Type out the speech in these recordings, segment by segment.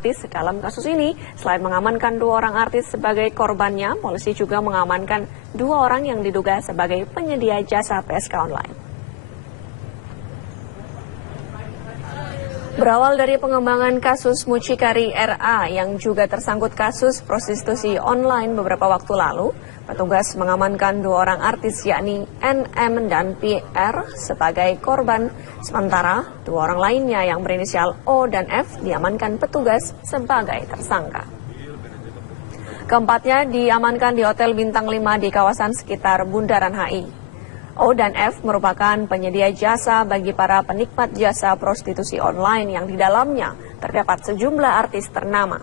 Dalam kasus ini, selain mengamankan 2 orang artis sebagai korbannya, polisi juga mengamankan 2 orang yang diduga sebagai penyedia jasa PSK online. Berawal dari pengembangan kasus mucikari RA yang juga tersangkut kasus prostitusi online beberapa waktu lalu, petugas mengamankan 2 orang artis yakni NM dan PR sebagai korban, sementara 2 orang lainnya yang berinisial O dan F diamankan petugas sebagai tersangka. Keempatnya diamankan di Hotel Bintang 5 di kawasan sekitar Bundaran HI. O dan F merupakan penyedia jasa bagi para penikmat jasa prostitusi online yang di dalamnya terdapat sejumlah artis ternama.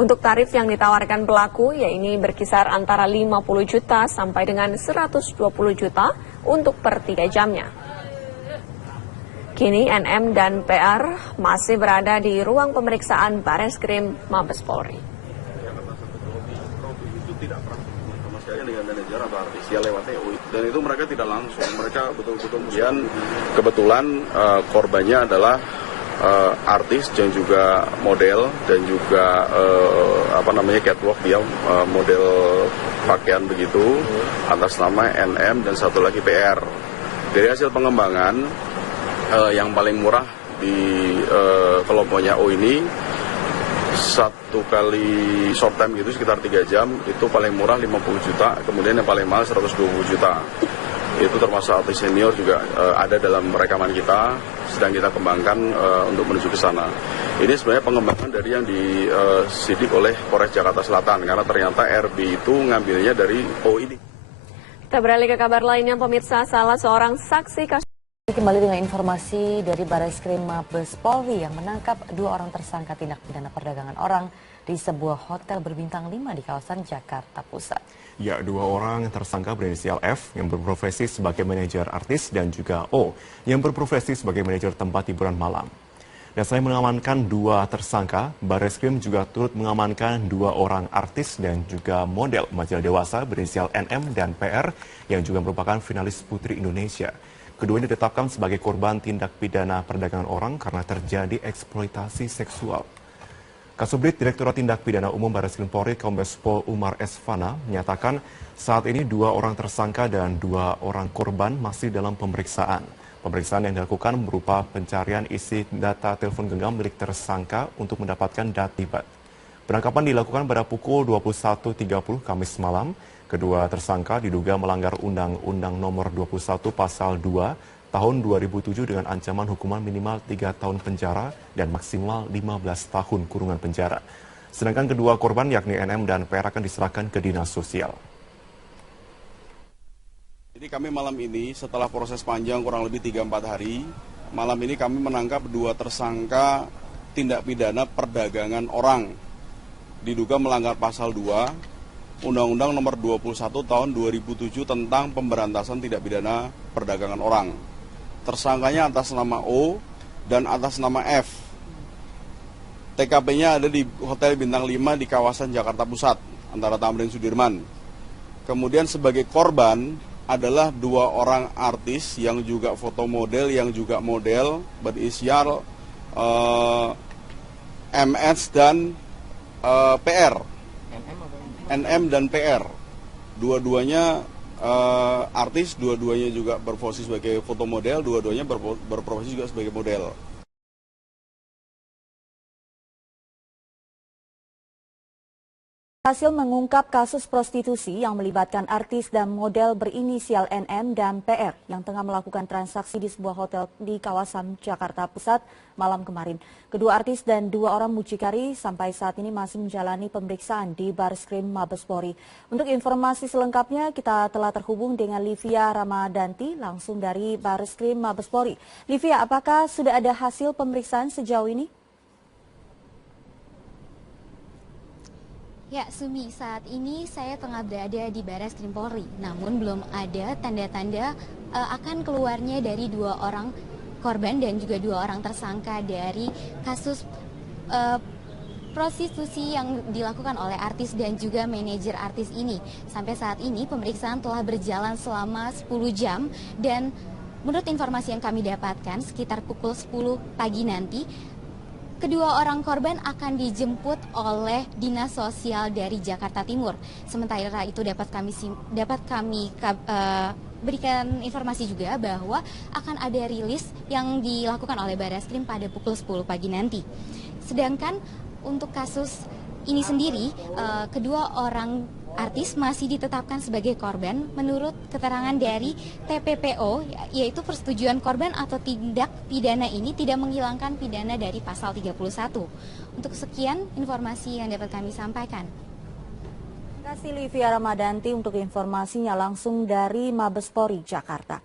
Untuk tarif yang ditawarkan pelaku, yaitu berkisar antara 50 juta sampai dengan 120 juta untuk per 3 jamnya. Kini NM dan PR masih berada di ruang pemeriksaan Bareskrim Mabes Polri. Dengan manajer atau artis ya lewat TU, dan itu mereka tidak langsung, mereka betul-betul kebetulan korbannya adalah artis dan juga model dan juga catwalk, dia model pakaian begitu atas nama NM dan satu lagi PR. Dari hasil pengembangan yang paling murah di kelompoknya O ini, 1 kali short time gitu sekitar 3 jam itu paling murah 50 juta, kemudian yang paling mahal 120 juta. Itu termasuk artis senior juga ada dalam rekaman kita, sedang kita kembangkan untuk menuju ke sana. Ini sebenarnya pengembangan dari yang disidik oleh Polres Jakarta Selatan, karena ternyata RB itu ngambilnya dari O ini. Kita beralih ke kabar lainnya, pemirsa. Salah seorang saksi kasus. Kembali dengan informasi dari Bareskrim Mabes Polri yang menangkap 2 orang tersangka tindak pidana perdagangan orang di sebuah hotel berbintang 5 di kawasan Jakarta Pusat. Ya, 2 orang tersangka berinisial F yang berprofesi sebagai manajer artis dan juga O yang berprofesi sebagai manajer tempat hiburan malam. Dan selain mengamankan 2 tersangka, Bareskrim juga turut mengamankan 2 orang artis dan juga model majalah dewasa berinisial NM dan PR yang juga merupakan finalis Putri Indonesia. Keduanya ditetapkan sebagai korban tindak pidana perdagangan orang karena terjadi eksploitasi seksual. Kasubdit Direktorat Tindak Pidana Umum Bareskrim Polri Kombes Pol Umar Esfana menyatakan saat ini 2 orang tersangka dan 2 orang korban masih dalam pemeriksaan. Pemeriksaan yang dilakukan berupa pencarian isi data telepon genggam milik tersangka untuk mendapatkan data. Penangkapan dilakukan pada pukul 21.30 Kamis malam. Kedua tersangka diduga melanggar Undang-Undang Nomor 21 Pasal 2 Tahun 2007 dengan ancaman hukuman minimal 3 tahun penjara dan maksimal 15 tahun kurungan penjara. Sedangkan kedua korban yakni NM dan PR akan diserahkan ke Dinas Sosial. Jadi kami malam ini setelah proses panjang kurang lebih 3-4 hari, malam ini kami menangkap 2 tersangka tindak pidana perdagangan orang. Diduga melanggar Pasal 2 Undang-Undang Nomor 21 Tahun 2007 tentang pemberantasan tindak pidana perdagangan orang. Tersangkanya atas nama O dan atas nama F. TKP-nya ada di Hotel Bintang 5 di kawasan Jakarta Pusat, antara Tamrin Sudirman. Kemudian sebagai korban adalah 2 orang artis yang juga foto model, yang juga model, berinisial MS dan PR. NM dan PR, dua-duanya artis, dua-duanya juga berprofesi sebagai foto model, dua-duanya berprofesi juga sebagai model. Hasil mengungkap kasus prostitusi yang melibatkan artis dan model berinisial NM dan PR yang tengah melakukan transaksi di sebuah hotel di kawasan Jakarta Pusat malam kemarin. Kedua artis dan 2 orang mucikari sampai saat ini masih menjalani pemeriksaan di Bareskrim Mabes Polri. Untuk informasi selengkapnya kita telah terhubung dengan Livia Ramadanti langsung dari Bareskrim Mabes Polri. Livia, apakah sudah ada hasil pemeriksaan sejauh ini? Ya, Sumi, saat ini saya tengah berada di Bareskrim Polri, namun belum ada tanda-tanda akan keluarnya dari 2 orang korban dan juga 2 orang tersangka dari kasus prostitusi yang dilakukan oleh artis dan juga manajer artis ini. Sampai saat ini pemeriksaan telah berjalan selama 10 jam dan menurut informasi yang kami dapatkan sekitar pukul 10 pagi nanti Kedua orang korban akan dijemput oleh Dinas Sosial dari Jakarta Timur. Sementara itu dapat kami berikan informasi juga bahwa akan ada rilis yang dilakukan oleh Barreskrim pada pukul 10 pagi nanti. Sedangkan untuk kasus ini sendiri, kedua orang artis masih ditetapkan sebagai korban menurut keterangan dari TPPO, yaitu persetujuan korban atau tindak pidana ini tidak menghilangkan pidana dari pasal 31. Untuk sekian informasi yang dapat kami sampaikan. Terima kasih Livia Ramadanti untuk informasinya langsung dari Mabespori, Jakarta.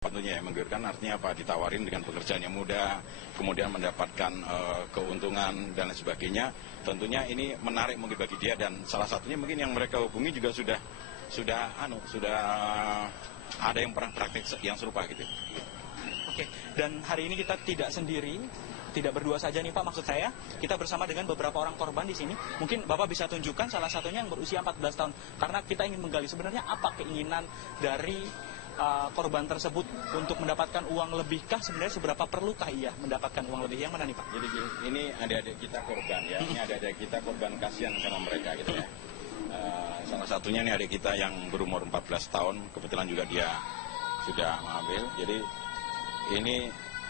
Tentunya yang menggiurkan artinya apa? Ditawarin dengan pekerjaan yang mudah, kemudian mendapatkan keuntungan dan lain sebagainya. Tentunya ini menarik mungkin bagi dia, dan salah satunya mungkin yang mereka hubungi juga sudah ada yang pernah praktik yang serupa gitu. Oke, dan hari ini kita tidak sendiri, tidak berdua saja nih Pak, maksud saya kita bersama dengan beberapa orang korban di sini. Mungkin Bapak bisa tunjukkan salah satunya yang berusia 14 tahun, karena kita ingin menggali sebenarnya apa keinginan dari korban tersebut untuk mendapatkan uang lebihkah, sebenarnya seberapa perlukah ia mendapatkan uang lebih? Yang mana nih Pak? Jadi ini adik-adik kita korban ya, ini adik-adik kita korban, kasihan sama mereka gitu ya. Salah satunya nih adik kita yang berumur 14 tahun, kebetulan juga dia sudah mengambil. Jadi ini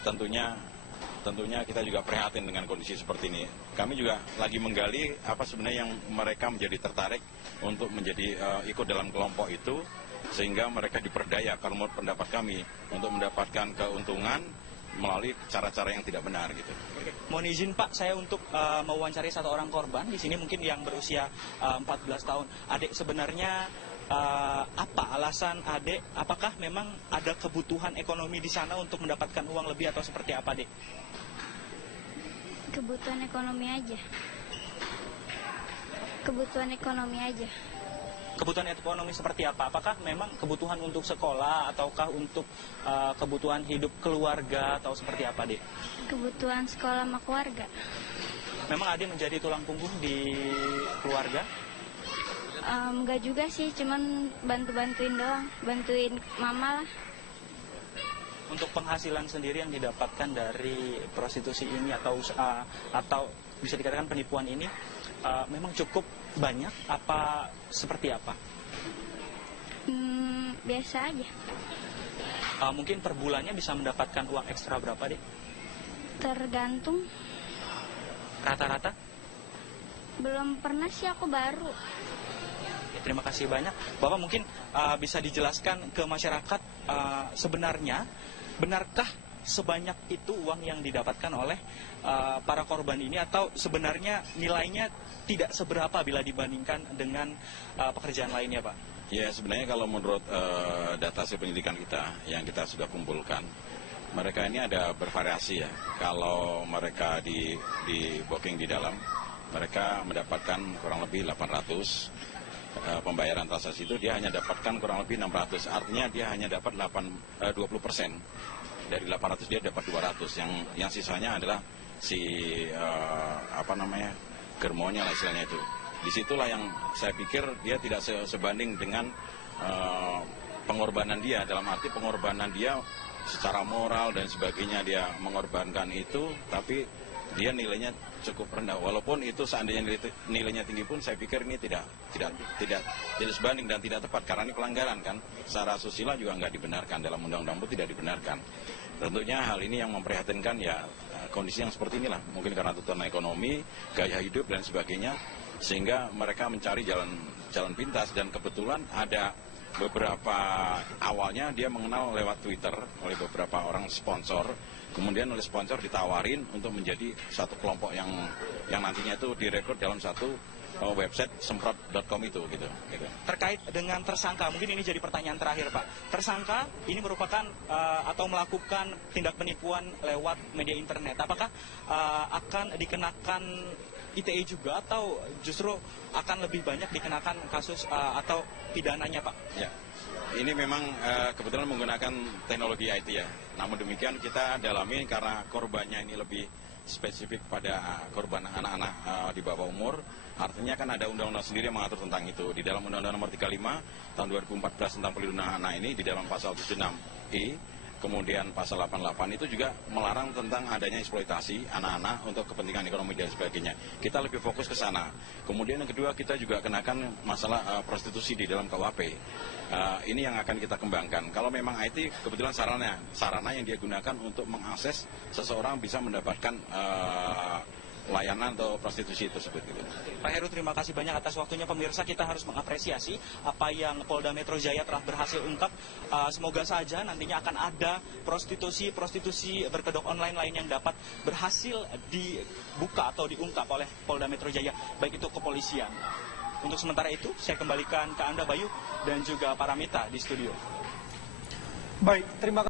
tentunya kita juga prihatin dengan kondisi seperti ini. Kami juga lagi menggali apa sebenarnya yang mereka menjadi tertarik untuk menjadi ikut dalam kelompok itu, sehingga mereka diperdaya kalau menurut pendapat kami untuk mendapatkan keuntungan melalui cara-cara yang tidak benar gitu. Oke. Mohon izin Pak, saya untuk mewawancari satu orang korban di sini mungkin yang berusia 14 tahun. Adik, sebenarnya apa alasan adik? Apakah memang ada kebutuhan ekonomi di sana untuk mendapatkan uang lebih atau seperti apa, Dek? Kebutuhan ekonomi aja. Kebutuhan ekonomi aja. Kebutuhan ekonomi seperti apa? Apakah memang kebutuhan untuk sekolah ataukah untuk kebutuhan hidup keluarga atau seperti apa, Dek? Kebutuhan sekolah sama keluarga. Memang adik menjadi tulang punggung di keluarga? Enggak juga sih, cuman bantuin doang, bantuin mama lah. Untuk penghasilan sendiri yang didapatkan dari prostitusi ini atau bisa dikatakan penipuan ini memang cukup banyak apa seperti apa? Biasa aja. Mungkin per bulannya bisa mendapatkan uang ekstra berapa, Dek? Tergantung. Rata-rata? Belum pernah sih, aku baru. Ya, terima kasih banyak. Bapak mungkin bisa dijelaskan ke masyarakat sebenarnya benarkah sebanyak itu uang yang didapatkan oleh para korban ini, atau sebenarnya nilainya tidak seberapa bila dibandingkan dengan pekerjaan lainnya, Pak? Ya, sebenarnya kalau menurut data hasil penyidikan kita yang kita sudah kumpulkan, mereka ini ada bervariasi ya. Kalau mereka di booking di dalam, mereka mendapatkan kurang lebih 800. pembayaran transaksi itu dia hanya dapatkan kurang lebih 600, artinya dia hanya dapat 20%. Dari 800 dia dapat 200, yang sisanya adalah germonya lah istilahnya itu. Disitulah yang saya pikir dia tidak sebanding dengan pengorbanan dia, dalam arti pengorbanan dia secara moral dan sebagainya, dia mengorbankan itu, tapi dia nilainya cukup rendah. Walaupun itu seandainya nilainya tinggi pun, saya pikir ini tidak sebanding dan tidak tepat, karena ini pelanggaran kan. Secara asusila juga nggak dibenarkan, dalam undang-undang pun tidak dibenarkan. Tentunya hal ini yang memprihatinkan ya, kondisi yang seperti inilah, mungkin karena tuntutan ekonomi, gaya hidup dan sebagainya, sehingga mereka mencari jalan pintas. Dan kebetulan ada beberapa, awalnya dia mengenal lewat Twitter oleh beberapa orang sponsor, kemudian oleh sponsor ditawarin untuk menjadi satu kelompok yang nantinya itu direkrut dalam satu website semprot.com itu gitu. Terkait dengan tersangka, mungkin ini jadi pertanyaan terakhir Pak. Tersangka ini merupakan atau melakukan tindak penipuan lewat media internet. Apakah akan dikenakan ITE juga, atau justru akan lebih banyak dikenakan kasus atau pidananya Pak? Ya, ini memang kebetulan menggunakan teknologi IT ya. Namun demikian kita dalami karena korbannya ini lebih spesifik pada korban anak-anak di bawah umur. Artinya kan ada undang-undang sendiri yang mengatur tentang itu. Di dalam Undang-Undang Nomor 35 tahun 2014 tentang perlindungan anak ini, di dalam pasal 76E, kemudian pasal 88 itu juga melarang tentang adanya eksploitasi anak-anak untuk kepentingan ekonomi dan sebagainya. Kita lebih fokus ke sana. Kemudian yang kedua, kita juga kenakan masalah prostitusi di dalam KUHP. Ini yang akan kita kembangkan. Kalau memang IT, kebetulan sarana yang dia gunakan untuk mengakses seseorang bisa mendapatkan layanan atau prostitusi tersebut gitu. Pak Heru, terima kasih banyak atas waktunya. Pemirsa, kita harus mengapresiasi apa yang Polda Metro Jaya telah berhasil ungkap. Semoga saja nantinya akan ada prostitusi berkedok online lain yang dapat berhasil dibuka atau diungkap oleh Polda Metro Jaya, baik itu kepolisian. Untuk sementara itu, saya kembalikan ke Anda Bayu dan juga Paramita di studio. Baik, terima kasih.